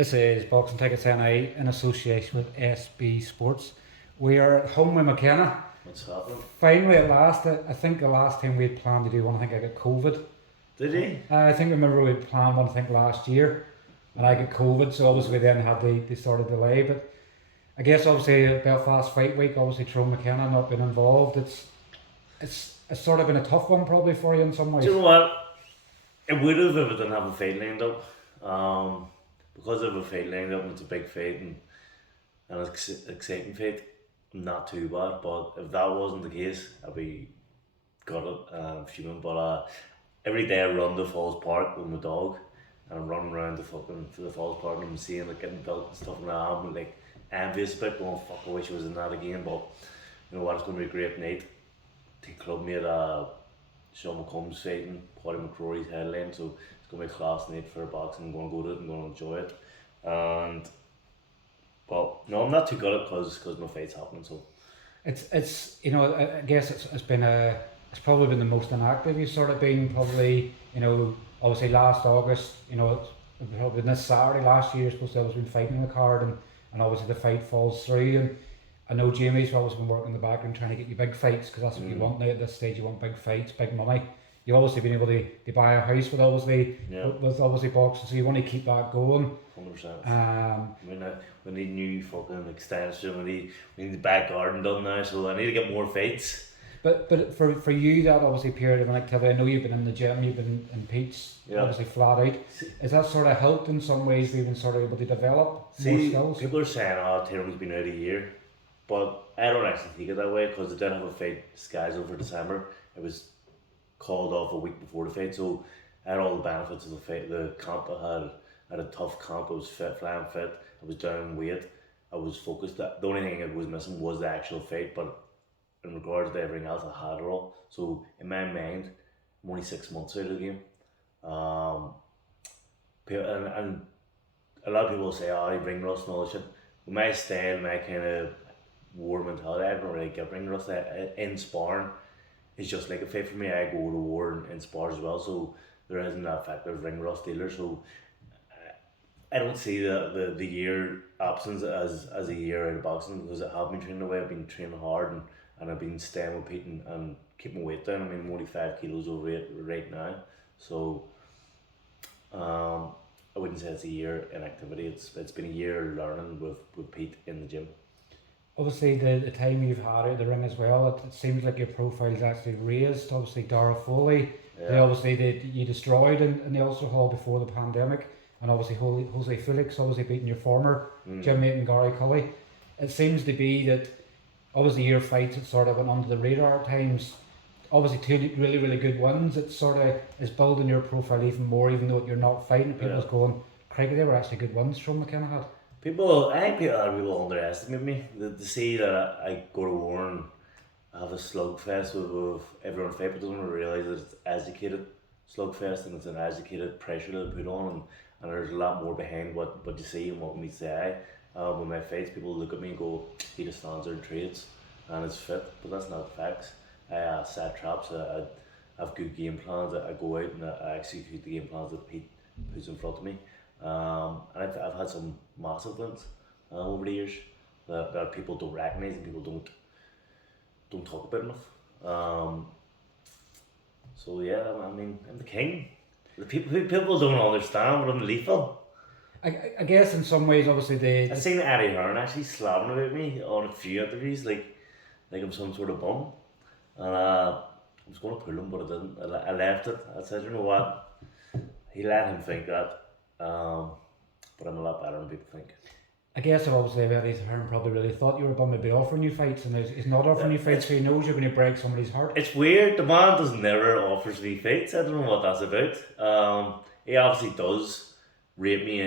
This is Boxing Tickets NI in association with SB Sports. We are at home with McKenna. What's happening? Finally, at last, I think the last time we had planned to do one, I think I got COVID. Did he? I think remember we had planned one, I think last year, and I got COVID, so obviously we then had the sort of delay. But I guess obviously Belfast Fight Week, obviously Tyrone McKenna not been involved. It's sort of been a tough one probably for you in some ways. Do you know what? It would have if I didn't have a fight lined up. Because of a fight lined up and it's a big fight and an exciting fight, not too bad. But if that wasn't the case, I'd be gutted and fuming. But every day I run to Falls Park with my dog and I'm running around the Falls Park and I'm seeing it getting built and stuff, and I'm like envious a bit, going, fuck, I wish I was in that again. But you know what, it's going to be a great night. The clubmate Sean McComb's fighting, Paddy McCrory's headline, so it's going to be a class night for boxing. I'm going to go to it, I'm going to enjoy it. But no, I'm not too good at it because no fight's happening. So it's you know, I guess it's probably been the most inactive you've sort of been, probably, you know, obviously last August, you know, it's probably this Saturday last year you're supposed to have been fighting in the card, and obviously the fight falls through, and I know Jamie's always been working in the background trying to get you big fights, because that's what you want now at this stage. You want big fights, big money. You've obviously been able to buy a house with obviously boxing, so you want to keep that going. 100%. We need new fucking extension. We need the back garden done now, so I need to get more fights. But for you, that obviously period of inactivity, I know you've been in the gym, you've been in Pete's, obviously flat out. Is that sort of helped in some ways, we've been sort of able to develop more skills? People are saying, Tyrone's been out a year, but I don't actually think it that way, because I did have a fight skies over December. It was called off a week before the fight, so I had all the benefits of the fight. The camp I had a tough camp. I was fit, flying fit. I was down weight. I was focused. The only thing I was missing was the actual fight, but in regards to everything else, I had it all. So in my mind, I'm only 6 months out of the game. And a lot of people say, you ring rust and all that shit. With my style, my kind of war mentality, I don't really get ring rust. In sparring, it's just like a fight for me. I go to war in spars as well, so there isn't that factor of ring rust either. So I don't see the year absence as a year out of boxing, because I have been training away. I've been training hard and I've been staying with Pete and keeping weight down. I mean, I'm only 5 kilos overweight right now, so I wouldn't say it's a year in activity. It's been a year learning with Pete in the gym. Obviously, the time you've had out the ring as well, it seems like your profile's actually raised. Obviously, Dara Foley, you destroyed in the Ulster Hall before the pandemic, and obviously Jose Felix, obviously beating your former gym mate and Gary Cully. It seems to be that obviously your fights had sort of went under the radar at times. Obviously, 2 really, really good wins. It sort of is building your profile even more, even though you're not fighting. People's going, crikey, they were actually good wins from McKenna had. I think a lot of people underestimate me. They see that I go to war and I have a slugfest with everyone fight, but don't realise that it's educated slugfest, and it's an educated pressure that I put on, and there's a lot more behind what you see and what meets the eye. With my fights, people look at me and go, he just stands there and trades and is fit, but that's not the facts. I set traps, I have good game plans, I go out and I execute the game plans that Pete puts in front of me. And I've had some massive wins over the years that people don't recognise and people don't talk about enough. So yeah, I mean, I'm the king. The people don't understand, but I'm lethal. I guess in some ways, obviously, I've seen Eddie Hearn actually slapping about me on a few interviews, like I'm some sort of bum. And I was going to pull him, but I didn't. I left it. I said, you know what? He let him think that. But I'm a lot better than people think. I guess obviously Eddie Hearn probably really thought you were bum to be offering you fights, and he's not offering you fights, so he knows you're going to break somebody's heart. It's weird. The man never offers me fights. I don't know what that's about. He obviously does rate me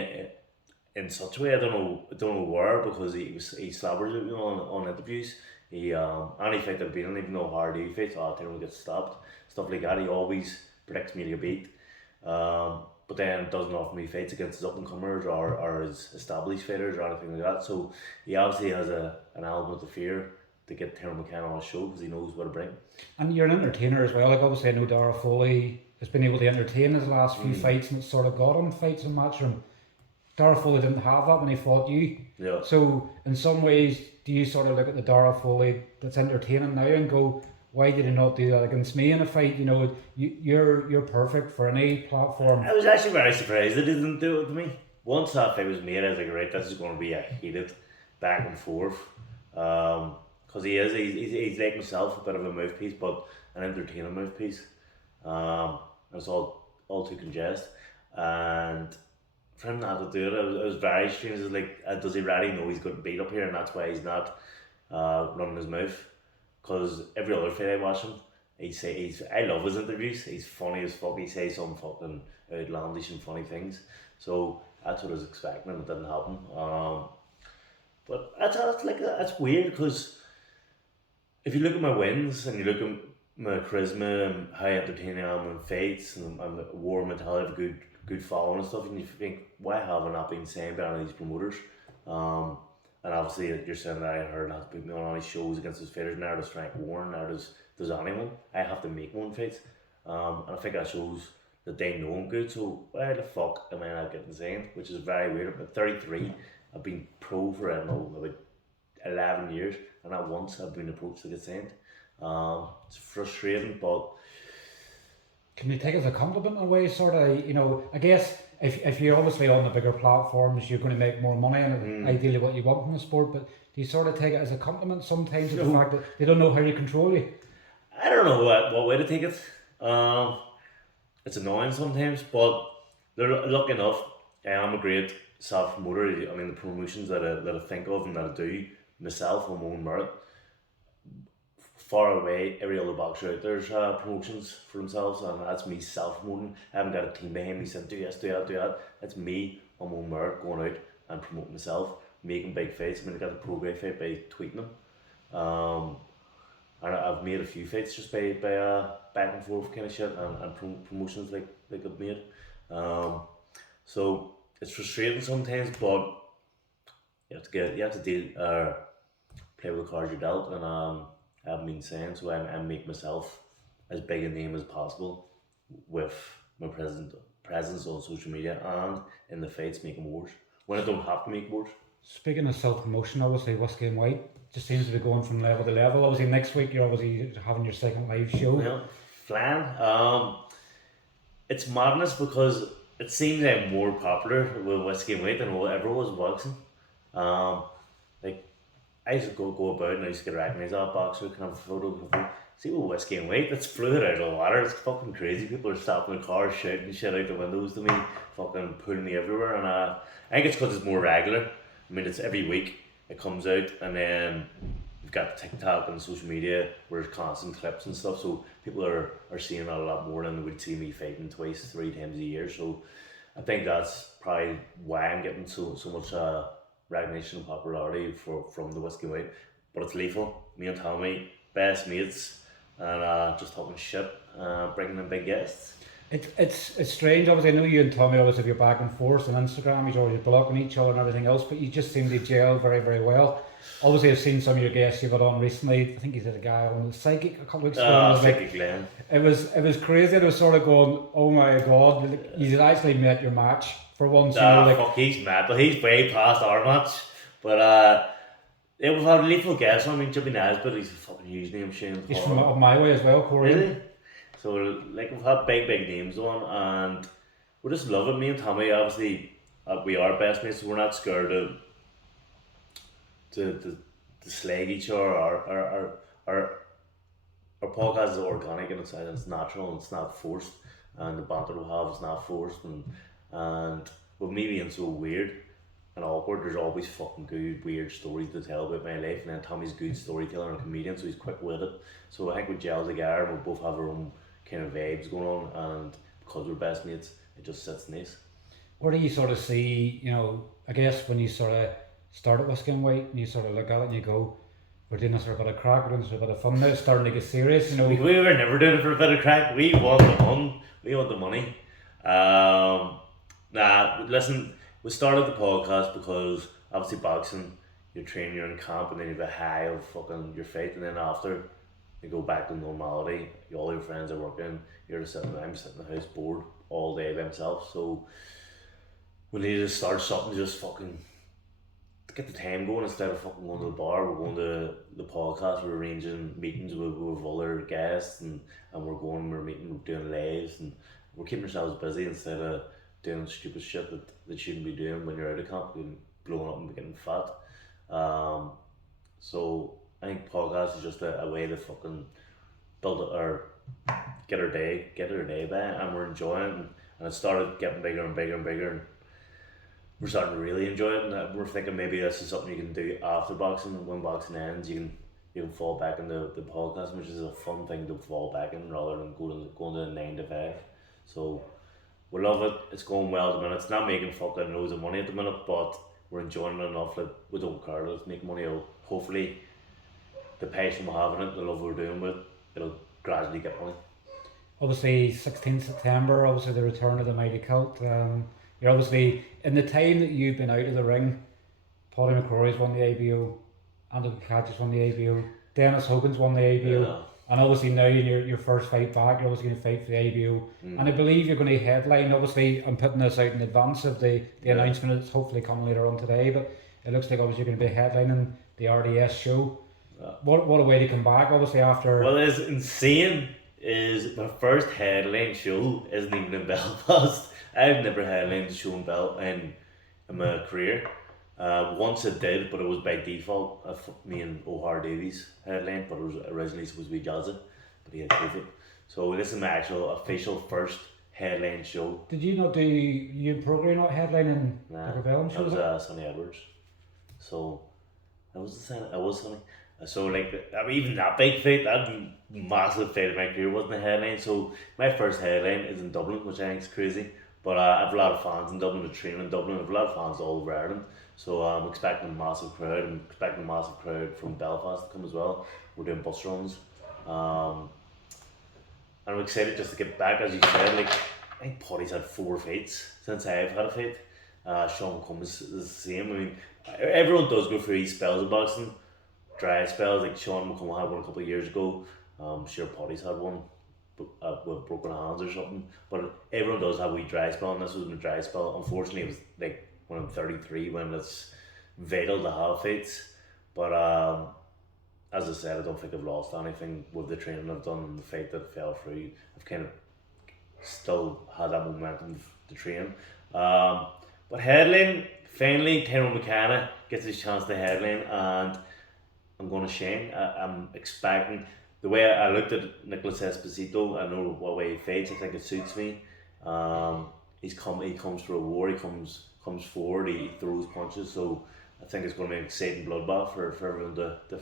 in such a way. I don't know where, because he slabbers at me on interviews. Any fight I've been in, even though hard he fights, Tyrone gets stopped, stuff like that. He always predicts me to get beat. But then doesn't offer me fights against his up-and-comers or his established fighters or anything like that. So he obviously has an element of fear to get Tyrone McKenna on his show, because he knows what to bring. And you're an entertainer as well. Like, obviously I know Dara Foley has been able to entertain his last few fights, and it's sort of got him fights in Matchroom. Dara Foley didn't have that when he fought you. Yeah. So in some ways, do you sort of look at the Dara Foley that's entertaining now and go, why did he not do that against me in a fight? You know, you're perfect for any platform. I was actually very surprised that he didn't do it to me. Once that fight was made, I was like, right, this is going to be a heated back and forth. Because he's like myself, a bit of a mouthpiece, but an entertaining mouthpiece. It's all too congest. And for him not to do it, it was very strange. It was like, does he really know he's got beat up here, and that's why he's not running his mouth? Because every other fight I watch him, I love his interviews. He's funny as fuck. He says some fucking outlandish and funny things. So that's what I was expecting, and it didn't happen. But that's weird, because if you look at my wins and you look at my charisma and how entertaining I am in fights and a war mentality of good following and stuff, and you think, why have I not been signed by any of these promoters? And obviously you're saying that I heard not to put me on any shows against his fighters, now does Frank Warren, now does anyone. I have to make one fight. And I think that shows that they know I'm good, so why the fuck am I not getting signed? Which is very weird. I'm 33, I've been pro for, I don't know, about 11 years, and not once I've been approached to get signed. It's frustrating, but can you take it as a compliment in a way, sort of, you know, I guess if you're obviously on the bigger platforms, you're going to make more money, and ideally what you want from the sport, but do you sort of take it as a compliment sometimes, to the fact that they don't know how to control you? I don't know what way to take it. It's annoying sometimes, but they're lucky enough. I'm a great self-promoter. I mean, the promotions that I think of and that I do myself on my own merit, far away every other boxer out there's promotions for themselves, and that's me self-promoting. I haven't got a team behind me saying do this, do that, do that. That's me on my own merit going out and promoting myself, making big fights. I mean, I got a pro guy fight by tweeting them. And I've made a few fights just by back and forth kind of shit, and promotions like I've made. So it's frustrating sometimes, but you have to deal play with the cards you're dealt, and I haven't been saying, so I make myself as big a name as possible with my presence on social media and in the fights, making wars when I don't have to make wars. Speaking of self-promotion, obviously Whiskey and White just seems to be going from level to level. Obviously next week you're obviously having your second live show. Yeah, flan. It's madness, because it seems I'm more popular with Whiskey and White than what ever was boxing. Like, I used to go about and I used to get recognised, boxer, can I have a photo? See, with Whiskey and White, it's flew it out of the water. It's fucking crazy. People are stopping the cars, shouting shit out the windows to me, fucking pulling me everywhere. And I think it's because it's more regular. I mean, it's every week it comes out, and then you've got TikTok and social media where there's constant clips and stuff, so people are seeing it a lot more than they would see me fighting 2-3 times a year. So I think that's probably why I'm getting so much recognition and popularity from the Whiskey and White. But it's lethal. Me and Tommy, best mates, and just talking shit, bringing in big guests. It's strange. Obviously, I know you and Tommy always have your back and forth on Instagram. You're always blocking each other and everything else, but you just seem to gel very, very well. Obviously, I've seen some of your guests you've had on recently. I think you did a guy on the Psychic a couple of weeks ago. Psychic Glenn. It was crazy. It was sort of going, oh my god, you had actually met your match for once. Fuck, he's mad, but he's way past our match. But we've had lethal guests. I mean, Jimmy Nesbitt, he's a fucking huge name. Shane. He's from up my way as well, Corey. Really? So like, we've had big names on, and we just love it. Me and Tommy, obviously, we are best mates, so we're not scared to slag each other. Our podcast is organic and it's natural and it's not forced, and the banter we have is not forced, and with me being so weird and awkward, there's always fucking good weird stories to tell about my life, and then Tommy's a good storyteller and a comedian, so he's quick with it. So I think we gel together, and we both have our own kind of vibes going on, and because we're best mates, it just sits nice. Where do you sort of see, you know, I guess when you sort of start at Whiskey and White and you sort of look at it and you go, we're doing this for a bit of crack, we're doing this for a bit of fun now, it's starting to get serious, you know. We were never doing it for a bit of crack. We want the fun, we want the money. Listen, we started the podcast because obviously boxing, you're training, you're in camp, and then you have a high of fucking your fight, and then after you go back to normality, all your friends are working, I'm sitting in the house bored all day by myself. So we need to start something just fucking to get the time going instead of fucking going to the bar. We're going to the podcast, we're arranging meetings with other guests and we're meeting, we're doing lives and we're keeping ourselves busy instead of doing stupid shit that you shouldn't be doing when you're out of camp, being blowing up and getting fat. So I think podcast is just a way to fucking build it or get our day by, and we're enjoying it, and it started getting bigger and bigger and bigger, and we're starting to really enjoy it, and we're thinking maybe this is something you can do after boxing. When boxing ends, you can fall back into the podcast, which is a fun thing to fall back in rather than going to a 9 to 5. So we love it. It's going well at the minute. It's not making fucking loads of money at the minute, but we're enjoying it enough that we don't care. Let's make money. Hopefully, the passion we have in it, the love we're doing with it, it'll gradually get money. Obviously, 16th September, obviously the return of the Mighty Cult. You're obviously, in the time that you've been out of the ring, Paddy McCrory's won the ABO, Andy Kakaji's won the ABO, Dennis Hogan's won the ABO, Yeah. and obviously now in your first fight back, you're obviously going to fight for the ABO. And I believe you're going to headline, obviously, I'm putting this out in advance of the announcement, it's hopefully coming later on today, but it looks like obviously you're going to be headlining the RDS show. What a way to come back, obviously, after... Well, it's insane is my first headline show isn't even in Belfast. I've never headlined a show in my career. Once I did, but it was by default. Me and O'Hare Davies headlined, but it was originally supposed to be Jazza, but he had COVID. So this is my actual official first headline show. Did you not do, you and Progray not headlining Nah, Rebellion that show? was Sonny Edwards. So I was Sonny. So like, I mean, even that big fight, that massive fight in my career wasn't a headline. So my first headline is in Dublin, which I think is crazy. But I have a lot of fans in Dublin, I train in Dublin, I have a lot of fans all over Ireland. So I'm expecting a massive crowd. I'm expecting a massive crowd from Belfast to come as well. We're doing bus runs. And I'm excited just to get back, as you said. Like, I think Paddy's had 4 fights since I've had a fight. Sean Combs is the same. I mean, everyone does go through these spells of boxing. Dry spells, like Sean McCombs had one a couple of years ago. Sure, Paddy's had one with broken hands or something. But everyone does have a wee dry spell, and this was my dry spell. Unfortunately, it was like when I'm 33, when it's vital to have fights. But as I said, I don't think I've lost anything with the training I've done and the fight that fell through. I've kind of still had that momentum to train. But headline, finally, Tyrone McKenna gets his chance to headline, and I'm going to Shane. I'm expecting, the way I looked at Nicholas Esposito, I know what way he fights, I think it suits me. He comes for a war, he comes forward, he throws punches, so I think it's going to be an exciting bloodbath for everyone to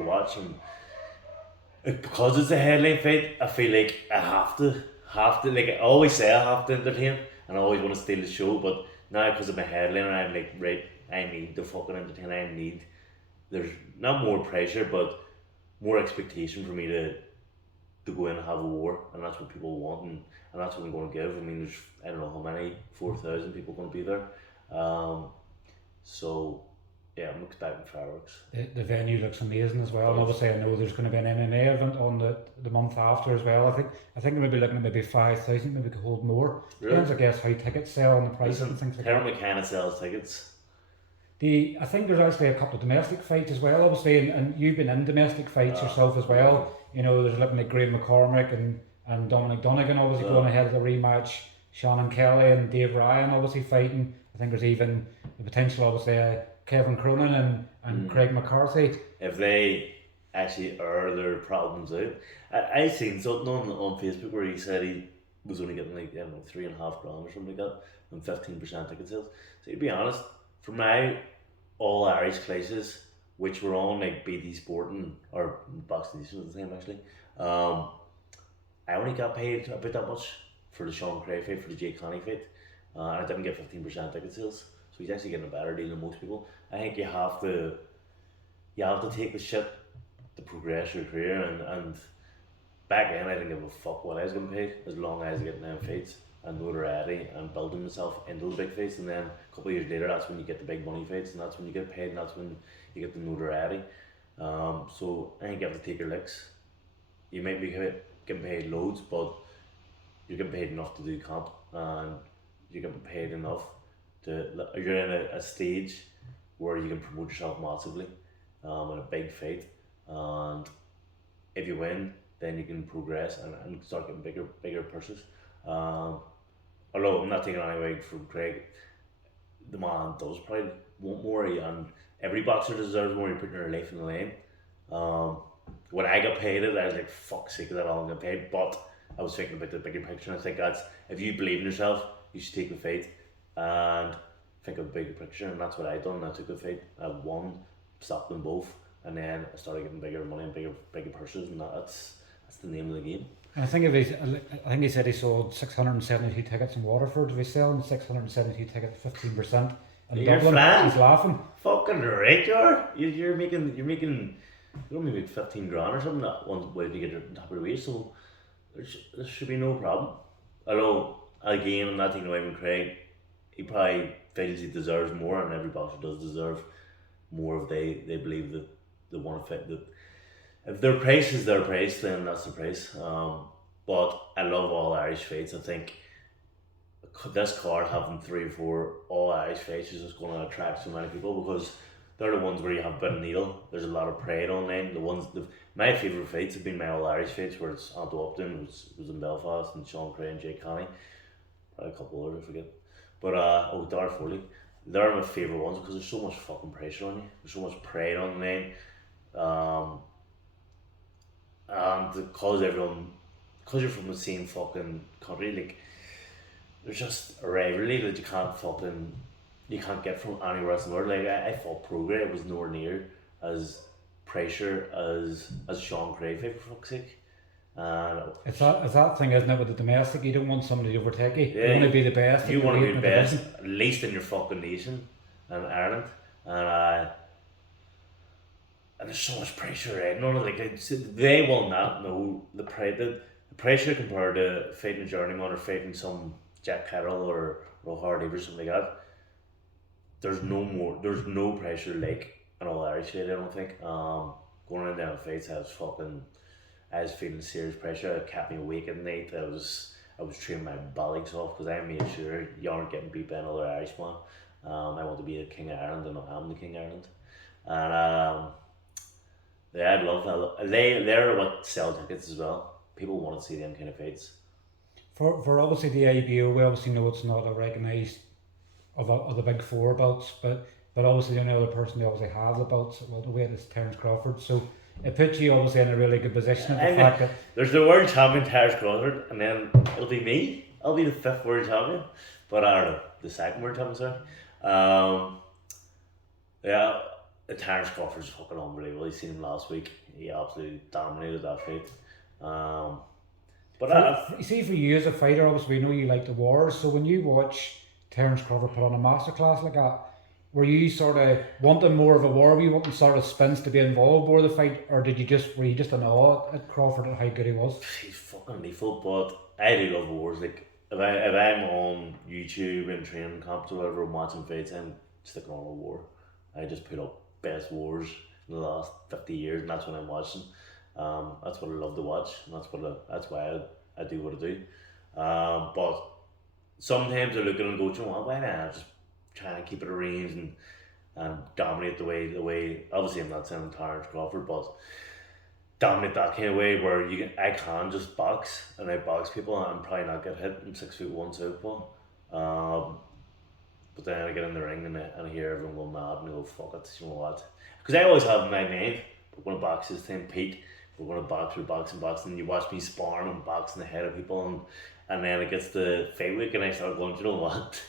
watch. And because it's a headline fight, I feel like I have to, like I always say I have to entertain, and I always want to steal the show, but now because of my headliner, I'm like, right, I need to fucking entertain, there's not more pressure, but more expectation for me to go in and have a war, and that's what people want, and that's what I'm going to give. I mean, there's, I don't know how many, 4,000 people going to be there. So yeah, I'm expecting fireworks. The venue looks amazing as well, and obviously I know there's going to be an MMA event on the month after as well. I think we may be looking at maybe 5,000, maybe we could hold more. Really? Depends, I guess, how tickets sell and the prices and things like that. Tyrone McKenna sells tickets. I think there's actually a couple of domestic fights as well, obviously, and you've been in domestic fights yourself as well. You know, there's looking at Graham McCormick and Dominic Donegan obviously going ahead of the rematch. Shannon Kelly and Dave Ryan obviously fighting. I think there's even the potential, obviously, Kevin Cronin and Craig McCarthy. If they actually air their problems out. I seen something on Facebook where he said he was only getting like, I don't know, $3.5 grand or something like that, and 15% ticket sales. So to be honest, for my all Irish classes, which were on like BT Sporting or Boxing Nation at the time actually, I only got paid about that much for the Sean Cray fight, for the Jay Connie fight, and I didn't get 15% ticket sales. So he's actually getting a better deal than most people. I think you have to take the shit to progress your career, and back then I didn't give a fuck what I was getting paid as long as I was getting them fights and notoriety and building myself into the big fights, and then a couple of years later that's when you get the big money fights, and that's when you get paid, and that's when you get the notoriety. So I think you have to take your licks. You might be getting paid loads, but you're getting paid enough to do camp, and you're getting paid enough You're in a stage where you can promote yourself massively, in a big fight, and if you win, then you can progress and start getting bigger purses. Um, Although I'm not taking any away from Craig, the man does probably want more, and every boxer deserves more. You're putting your life in the line. Um, when I got paid it, I was like, "Fuck's sake, is that all I'm getting paid?" But I was thinking about the bigger picture, and I think that's if you believe in yourself, you should take the fight and think of the bigger picture, and that's what I done. I took the fight, I won, stopped them both, and then I started getting bigger money and bigger purses, and that's the name of the game. And I think he said he sold 672 tickets in Waterford. We selling 672 tickets, 15%. And You're Dublin, flying. he's laughing. Fucking right, you're making you only make 15 grand or something that one way to get your top of the weight, so there should be no problem. Although again, I'm not taking away from Craig, he probably feels he deserves more, and every boxer does deserve more if they believe that they want to fit that. If their price is their price, then that's the price. But I love all Irish fights. I think this card having 3 or 4 all Irish fights is just going to attract so many people because they're the ones where you have a bit of needle. There's a lot of pride on them. My favourite fights have been my all Irish fights where it's Anto Upton, was in Belfast, and Sean Cray and Jake Canny. Probably a couple others, I forget. But Dara Foley. They're my favourite ones because there's so much fucking pressure on you. There's so much pride on them. And because you're from the same fucking country, like there's just a rivalry that you can't get from anywhere else in the world. Like I fought Prograde, it was nowhere near as pressure as Sean Cray fight, for fuck's sake. It's that thing, isn't it, with the domestic? You don't want somebody to overtake you. Yeah, You want to be the best. You want to be the best, division. at least in your fucking nation, and Ireland, and there's so much pressure, right? None of they will not know the pressure compared to fighting a journeyman or fighting some Jack Carroll or Hardy or something like that. There's no pressure like an all Irish fight. I don't think. Going in there fights, I was feeling serious pressure. It kept me awake at night. I was training my bollocks off because I made sure you aren't getting beat by another Irishman. I want to be the King of Ireland, and I'm the King of Ireland. And yeah, I love they're what sell tickets as well. People want to see them kind of fights. For obviously the IBO, we obviously know it's not a recognised of the big 4 belts, but obviously the only other person they obviously have the belts at welterweight is Terence Crawford. So it puts you obviously in a really good position. The fact that there's the world champion Terence Crawford, and then it'll be me. I'll be the 5th world champion, but I don't know, the 2nd world champion. Sorry. Yeah. Terence Crawford's fucking unbelievable. You seen him last week. He absolutely dominated that fight. But you see, for you as a fighter, obviously we know you like the wars. So when you watch Terence Crawford put on a masterclass like that, were you sort of wanting more of a war? Were you wanting sort of Spence to be involved more of the fight, or were you just in awe at Crawford and how good he was? He's fucking lethal, but I do love wars. Like if I'm on YouTube and training camps or whatever, I'm watching fights, I'm sticking on a war. I just put up best wars in the last 50 years, and that's what I'm watching. That's what I love to watch, and that's why I do what I do. But sometimes I look at it and go, you know what, why not just trying to keep it arranged and dominate the way. Obviously, I'm not saying Terence Crawford, but dominate that kind of way where I can just box and I box people and probably not get hit. I'm 6'1" southpaw. But then I get in the ring and I hear everyone go mad and I go, fuck it, you know what? Because I always have in my mind, we're going to box this time, Pete. We're going to box, and you watch me sparring and boxing the head of people, and then it gets to fight week and I start going, you know what?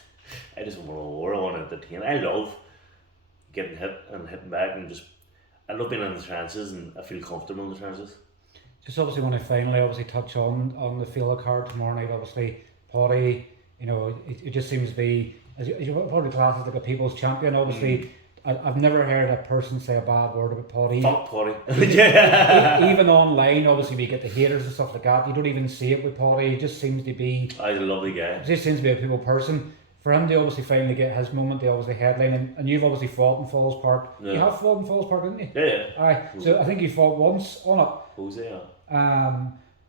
I just want a war, I want to entertain. I love getting hit and hitting back, and I love being in the trenches, and I feel comfortable in the trenches. Just obviously want to finally touch on the field card tomorrow night. Obviously, Paddy, it just seems to be, as you probably class as like a people's champion. Obviously, I've never heard a person say a bad word about Paddy. Fuck Paddy. Even online, obviously, we get the haters and stuff like that. You don't even see it with Paddy. He just seems to be. He's a lovely guy. He just seems to be a people person. For him to obviously finally get his moment, they obviously headline, and you've obviously fought in Falls Park. Yeah. You have fought in Falls Park, didn't you? Yeah. Aye. So I think you fought once on it. Jose,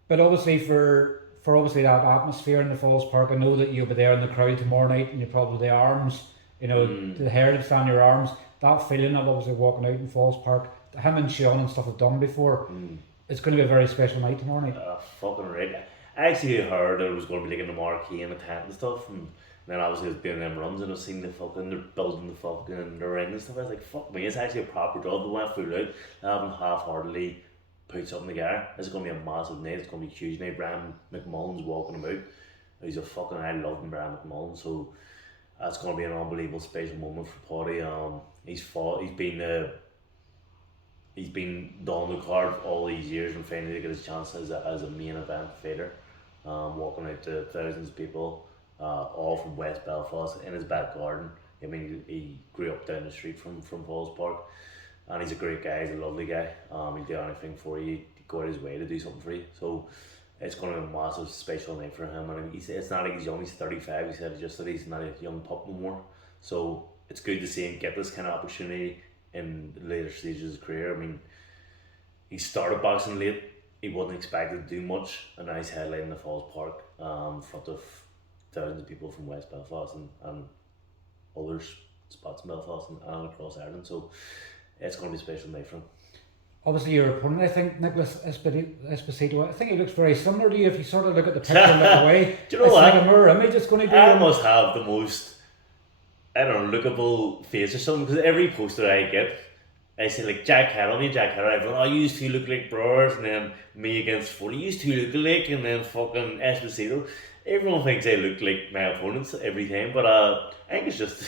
but obviously for obviously that atmosphere in the Falls Park, I know that you'll be there in the crowd tomorrow night, and you're probably the arms. You know, the hair that's on your arms, that feeling of obviously walking out in Falls Park, him and Sean and stuff have done before. It's going to be a very special night tomorrow night. Fucking right. I actually heard it was going to be like in the marquee and the tent and stuff, and then obviously I was doing them runs and I was seeing they're building the fucking the ring and stuff. I was like, fuck me, it's actually a proper job. They went full out. They haven't half-heartedly put something together. This is going to be a massive night. It's going to be a huge night. Brian McMullen's walking about. He's a fucking, I love him, Brian McMullen, so that's going to be an unbelievable special moment for Paddy. He's been down the card all these years and finally get his chance as a main event fighter, walking out to thousands of people, all from West Belfast in his back garden. I mean, he grew up down the street from Falls Park, and he's a great guy. He's a lovely guy. He'd do anything for you. He'd go out his way to do something for you. So it's going to be a massive special night for him. And it's not like he's young. He's 35. He said just that he's not a young pup no more. So it's good to see him get this kind of opportunity in the later stages of his career. I mean, he started boxing late. He wasn't expected to do much, and now he's headlining the Falls Park in front of thousands of people from West Belfast and other spots in Belfast and across Ireland. So it's going to be a special night for him. Obviously, your opponent, I think, Nicholas Esposito, I think he looks very similar to you if you sort of look at the picture and look away. Do you know what? It's like a mirror image. It's going to be. I must have the most, I don't know, lookable face or something, because every poster I get, I say like Jack Harrell, everyone, oh, you two look like brothers, and then me against Foley, you two look alike, and then fucking Esposito. Everyone thinks I look like my opponents every time, but I think it's just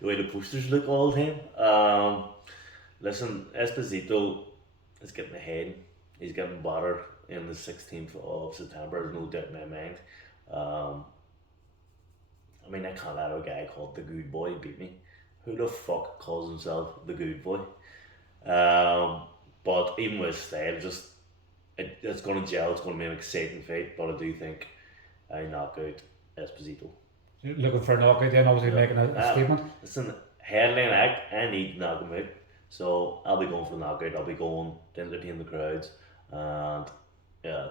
the way the posters look all the time. Listen, Esposito is getting ahead. He's getting battered in the 16th of September, there's no doubt in my mind. I mean, I can't let a guy called the Good Boy beat me. Who the fuck calls himself the Good Boy? But even with his style, it's going to gel. It's going to be an exciting fight. But I do think I knock out Esposito. You're looking for a knockout, then obviously making a statement. Listen, headline act, I need to knock him out. So I'll be going for the knockout. I'll be going to entertain the crowds, and yeah,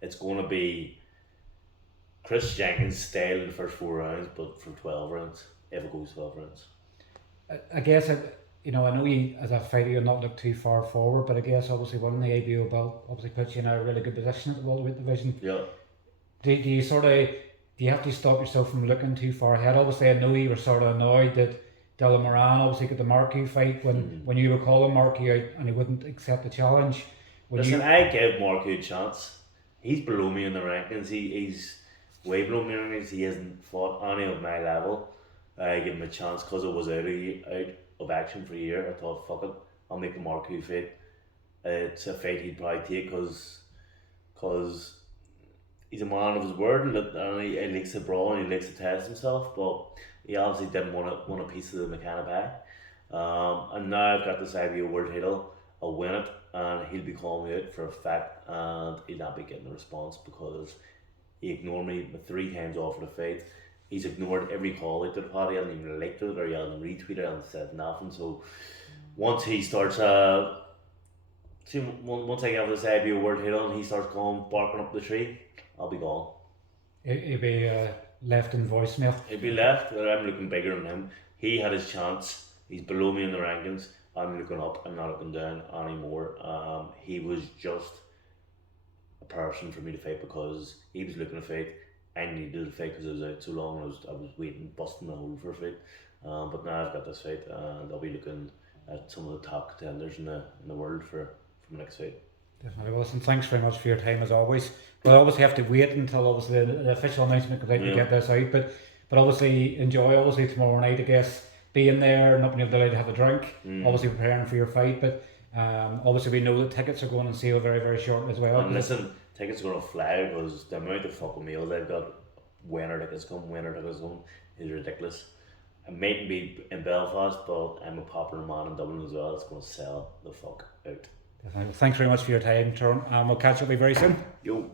it's going to be Chris Jenkins style in the first 4 rounds, but for 12 rounds, if it goes 12 rounds. I guess, I know you, as a fighter, you'll not look too far forward, but I guess obviously winning the ABO belt obviously puts you in a really good position at the welterweight division. Yeah. Do you have to stop yourself from looking too far ahead? Obviously, I know you were sort of annoyed that Dylan Moran obviously got the Marquee fight when you were calling Marquee out and he wouldn't accept the challenge. I gave Marquee a chance. He's below me in the rankings. He's way below me in the rankings. He hasn't fought any of my level. I gave him a chance because it was out of action for a year. I thought, fuck it, I'll make the Marquee fight. It's a fight he'd probably take because he's a man of his word, and he likes to brawl and he likes to test himself, but he obviously didn't want a piece of the McKenna pie. And now I've got this IBO world title, I'll win it, and he'll be calling me out for a fact, and he'll not be getting a response because he ignored me 3 times after the fight. He's ignored every call out to the party. He hasn't even liked it, or he hasn't retweeted it, and said nothing. So once he starts, once I get this IBO world title and he starts barking up the tree, I'll be gone. He'll be left in voicemail. He'll be left. I'm looking bigger than him. He had his chance. He's below me in the rankings. I'm looking up. I'm not looking down anymore. He was just a person for me to fight because he was looking to fight. I needed to fight because I was out so long. I was waiting, busting the hole for a fight. But now I've got this fight, and I'll be looking at some of the top contenders in the world for my next fight. Definitely, Wilson. Thanks very much for your time as always. We'll obviously have to wait until obviously the official announcement comes out to get this out. But obviously enjoy obviously tomorrow night. I guess being there, not being able to have a drink. Obviously preparing for your fight, but obviously we know that tickets are going on sale very, very shortly as well. And listen, tickets are going to fly because the amount of fucking meals I've got, winner tickets come is ridiculous. I mightn't be in Belfast, but I'm a popular man in Dublin as well. It's going to sell the fuck out. Thanks very much for your time, Tyrone. We'll catch up with you very soon. Yo.